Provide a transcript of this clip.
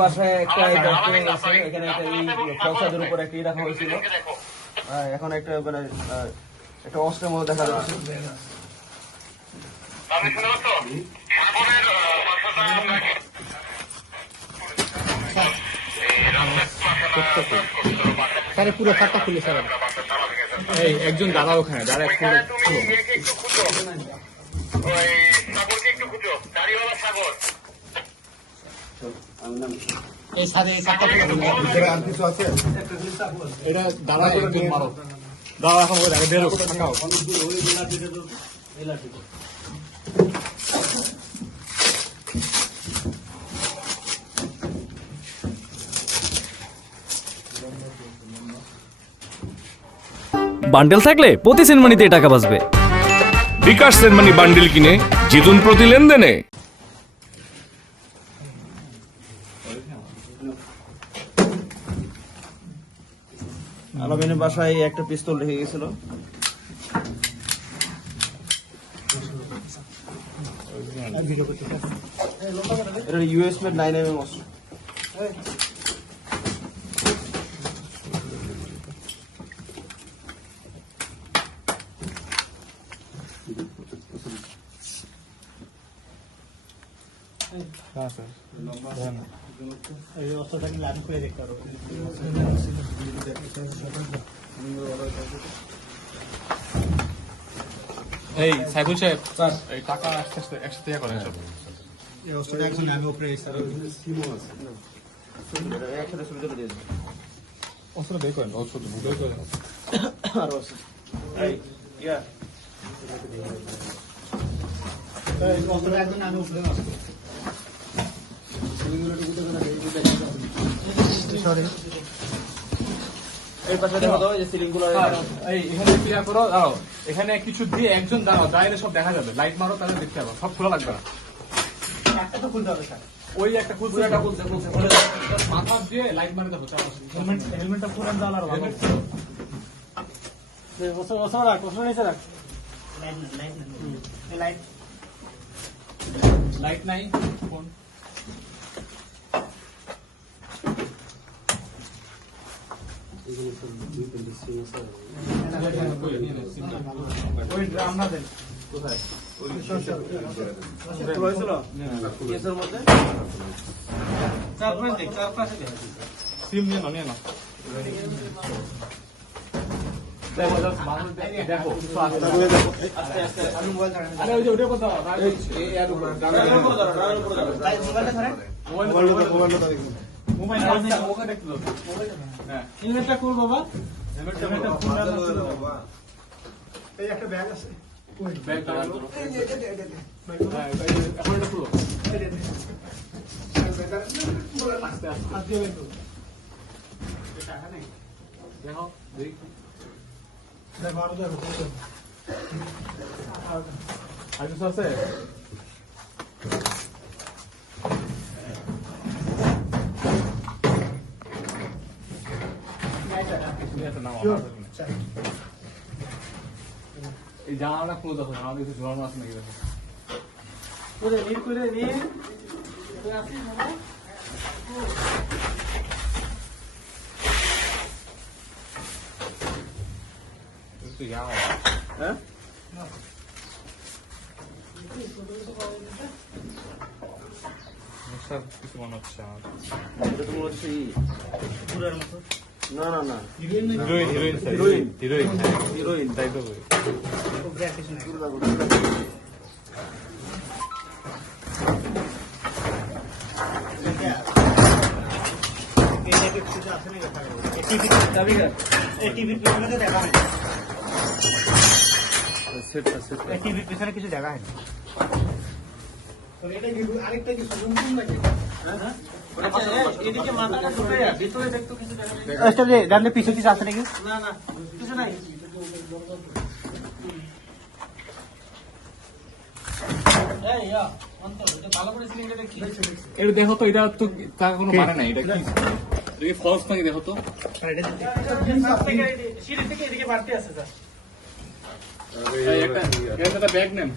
বাসায় একটা আছে, এখানে একটা এই ফলসাদের উপর একটা রাখা হয়েছিল। এখন একটা মানে একটা অস্ত্রের মতো দেখা যাচ্ছে। স্যার পুরো খাতা খুলে স্যার। এই একজন দাঁড়া ওখানে দাঁড়া একটু এই সাথে এই খাতা খুলে আর কিছু আছে এটা দাঁড়া একজন মারো দাঁড়া এখন ওই বেরো থাকাও বান্ডেল থাকলে প্রতি সেনমানিতে টাকা বাঁচবে। বিকাশ সেনমানি বান্ডেল কিনে জিতুন প্রতি লেনদেনে। আলামিনের বাসায় একটা পিস্তল রেখে গেছিল। এটা ইউএস মেড 9mm অস্ত্র। এই অস্ত্রটাকে লাইন করে দেখতে পারো। এই সাইফুল সাহেব স্যার এই টাকা আস্তে আস্তে একসাথে করেন সব। এই অস্ত্রটা একজন লাইন উপরে স্যার সিমো আছে এটা একসাথে সুবিধা দিয়ে দিন। অস্ত্র বের করেন অস্ত্র বের করেন আর আছে এই ইয়া এই অস্ত্রটা একজন লাইন উপরে আছে। এই পাশে দেখা দাও, এই যে সিলিংগুলো এই এখানে ক্লিয়ার করো দাঁড়াও এখানে কিছু দিয়ে একজন দাঁড়াও দাঁড়িয়ে সব দেখা যাবে লাইট মারো তাহলে দেখতে পাবো সব খোলা লাগবে না একটা তো খুলতে হবে স্যার ওই একটা খুলতে একটা খুলতে মাথা দিয়ে লাইট মারে দেবো হেলমেটটা পুরান দাও আর ভালো ওসব রাখ ওসব নিচে রাখ লাইট লাইট নাই ফোন ওই ড্রাম না দেন কোথায় ওই হয়েছিল কেসের মধ্যে চার পাশে সিম নিয়ে না দেখো আস্তে আস্তে আমি মোবাইল ছাড়েন। আরে ওই যে ওটা কথা এই এর উপর ডানের উপর ধরো, ডানের উপর ধরো। মোবাইলটা ধরেন। মোবাইল ওকে দেখতে দাও হ্যাঁ হেলমেটটা কোর বাবা হেলমেটটা খুলে দাও বাবা এই একটা ব্যাগ আছে ওই ব্যাগ দাও এই যে হ্যাঁ এখন এটা খুলো আস্তে আস্তে দেখো দেখো আরো দেখো আর কিছু আছে এই জানালা ক্লোজ আছে আমাদের কিছু ঝোলানো আছে নাকি দেখো হ্যাঁ কিছু মনে হচ্ছে আমার এটা তো মনে হচ্ছে পুরার মতো। না না না হিরোইন হিরোইন তাই তো টিভির পিছনে কিছু দেখা হয় আরেকটা কি এদিকে মাথাটা ঢুকে ভিতরে দেখতো কিছু দেখা জানলে পিছু কিছু আছে নাকি না না কিছু নাই। এটা দেখো তো এটা তো টাকা কোনো মানে নাই এটা কি ফলস নাকি দেখো তো সিঁড়ি থেকে এদিকে বাড়তে আছে স্যার। একটা ব্যাগ নেন